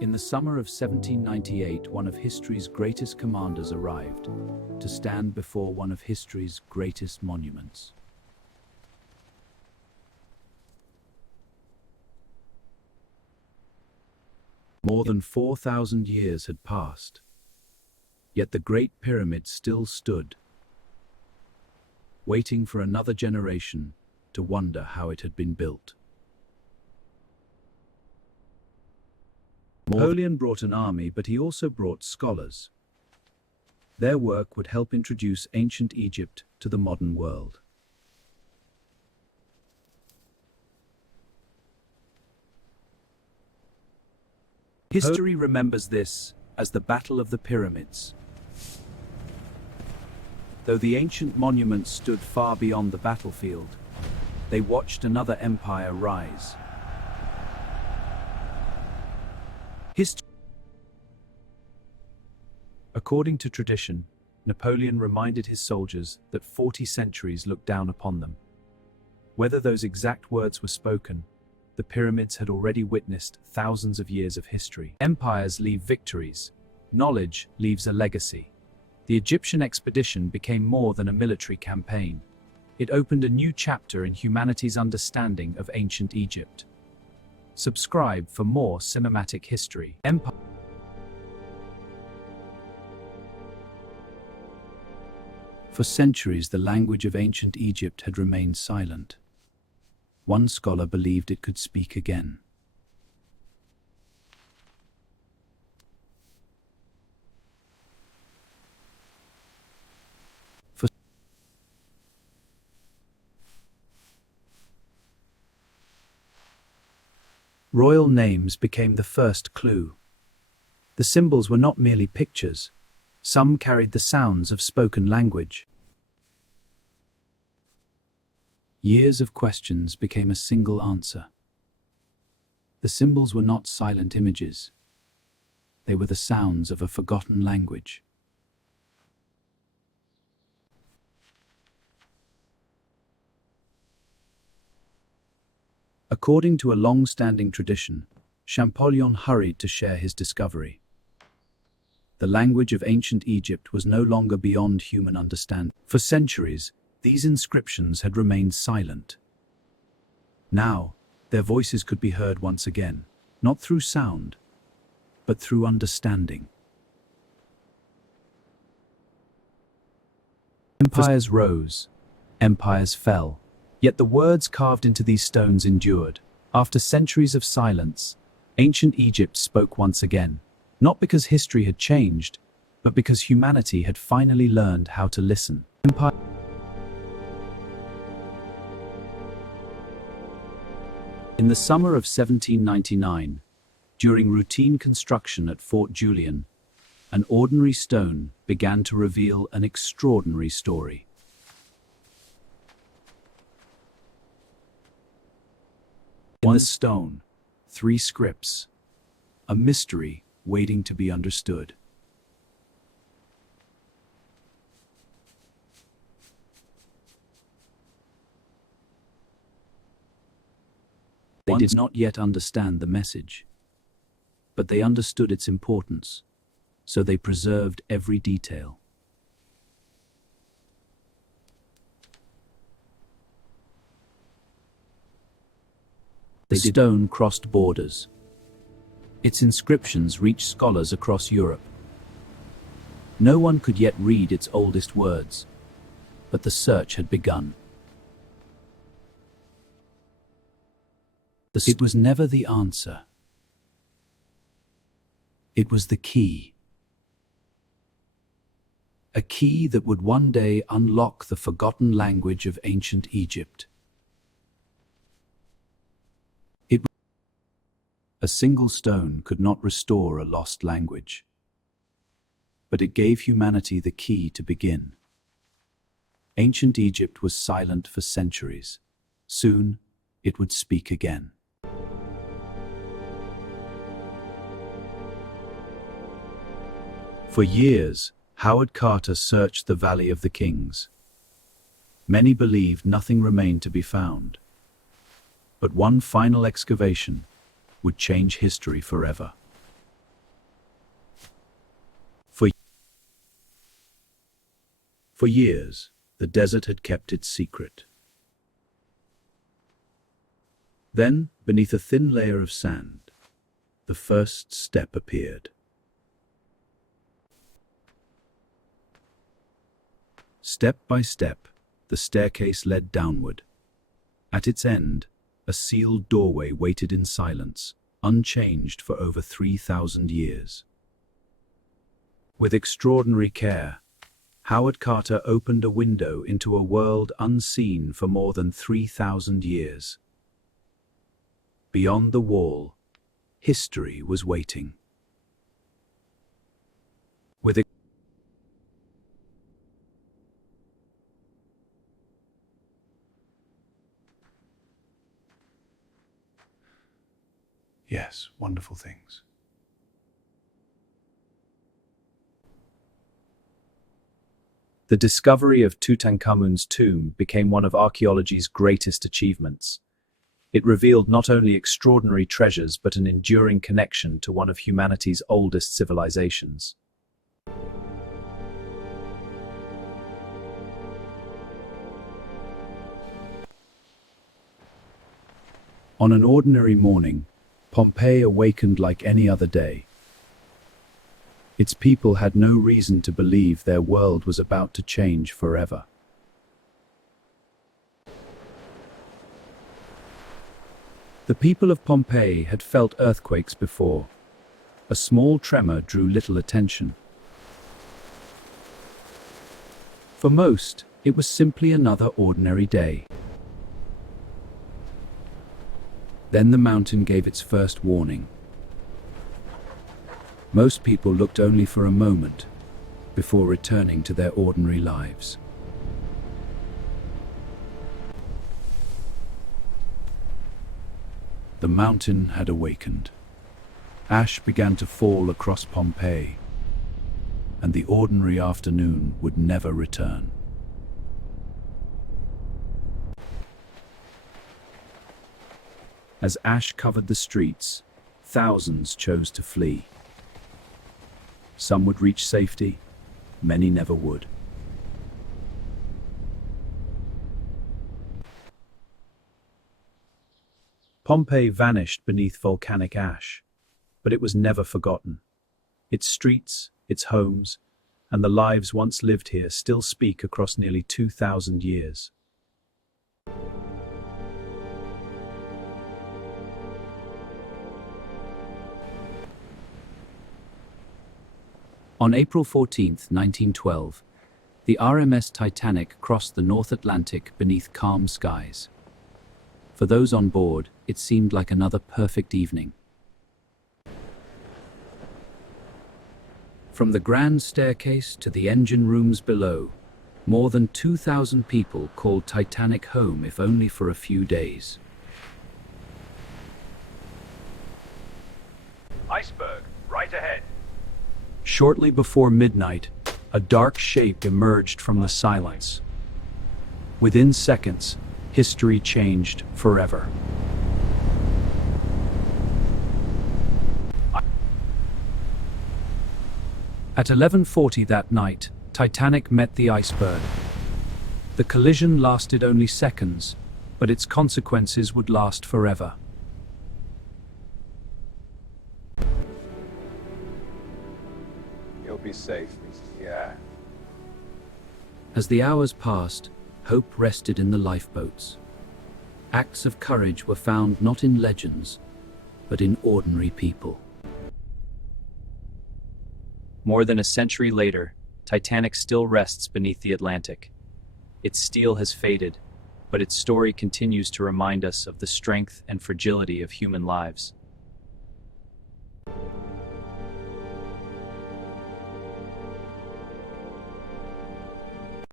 In the summer of 1798, one of history's greatest commanders arrived to stand before one of history's greatest monuments. More than 4,000 years had passed, yet the Great Pyramid still stood, waiting for another generation to wonder how it had been built. Napoleon brought an army, but he also brought scholars. Their work would help introduce ancient Egypt to the modern world. History remembers this as the Battle of the Pyramids. Though the ancient monuments stood far beyond the battlefield, they watched another empire rise. According to tradition, Napoleon reminded his soldiers that 40 centuries looked down upon them. Whether those exact words were spoken, the pyramids had already witnessed thousands of years of history. Empires leave victories. Knowledge leaves a legacy. The Egyptian expedition became more than a military campaign. It opened a new chapter in humanity's understanding of ancient Egypt. Subscribe for more cinematic history. For centuries, the language of ancient Egypt had remained silent. One scholar believed it could speak again. Royal names became the first clue. The symbols were not merely pictures. Some carried the sounds of spoken language. Years of questions became a single answer. The symbols were not silent images. They were the sounds of a forgotten language. According to a long-standing tradition, Napoleon hurried to share his discovery. The language of ancient Egypt was no longer beyond human understanding. For centuries, these inscriptions had remained silent. Now, their voices could be heard once again, not through sound, but through understanding. Empires rose, empires fell, yet the words carved into these stones endured. After centuries of silence, ancient Egypt spoke once again, not because history had changed, but because humanity had finally learned how to listen. In the summer of 1799, during routine construction at Fort Julian, an ordinary stone began to reveal an extraordinary story. One stone, 3 scripts, a mystery waiting to be understood. They did not yet understand the message, but they understood its importance, so they preserved every detail. The stone crossed borders. Its inscriptions reached scholars across Europe. No one could yet read its oldest words, but the search had begun. It was never the answer. It was the key. A key that would one day unlock the forgotten language of ancient Egypt. A single stone could not restore a lost language, but it gave humanity the key to begin. Ancient Egypt was silent for centuries. Soon, it would speak again. For years, Howard Carter searched the Valley of the Kings. Many believed nothing remained to be found. But one final excavation would change history forever. For years, the desert had kept its secret. Then, beneath a thin layer of sand, the first step appeared. Step by step, the staircase led downward. At its end, a sealed doorway waited in silence, unchanged for over 3,000 years. With extraordinary care, Howard Carter opened a window into a world unseen for more than 3,000 years. Beyond the wall, history was waiting. Yes, wonderful things. The discovery of Tutankhamun's tomb became one of archaeology's greatest achievements. It revealed not only extraordinary treasures but an enduring connection to one of humanity's oldest civilizations. On an ordinary morning, Pompeii awakened like any other day. Its people had no reason to believe their world was about to change forever. The people of Pompeii had felt earthquakes before. A small tremor drew little attention. For most, it was simply another ordinary day. Then the mountain gave its first warning. Most people looked only for a moment before returning to their ordinary lives. The mountain had awakened. Ash began to fall across Pompeii, and the ordinary afternoon would never return. As ash covered the streets, thousands chose to flee. Some would reach safety, many never would. Pompeii vanished beneath volcanic ash, but it was never forgotten. Its streets, its homes, and the lives once lived here still speak across nearly 2,000 years. On April 14, 1912, the RMS Titanic crossed the North Atlantic beneath calm skies. For those on board, it seemed like another perfect evening. From the grand staircase to the engine rooms below, more than 2,000 people called Titanic home, if only for a few days. Iceberg, right ahead. Shortly before midnight, a dark shape emerged from the silence. Within seconds, history changed forever. At 11:40 that night, Titanic met the iceberg. The collision lasted only seconds, but its consequences would last forever. You'll be safe. Yeah. As the hours passed, hope rested in the lifeboats. Acts of courage were found not in legends, but in ordinary people. More than a century later, Titanic still rests beneath the Atlantic. Its steel has faded, but its story continues to remind us of the strength and fragility of human lives.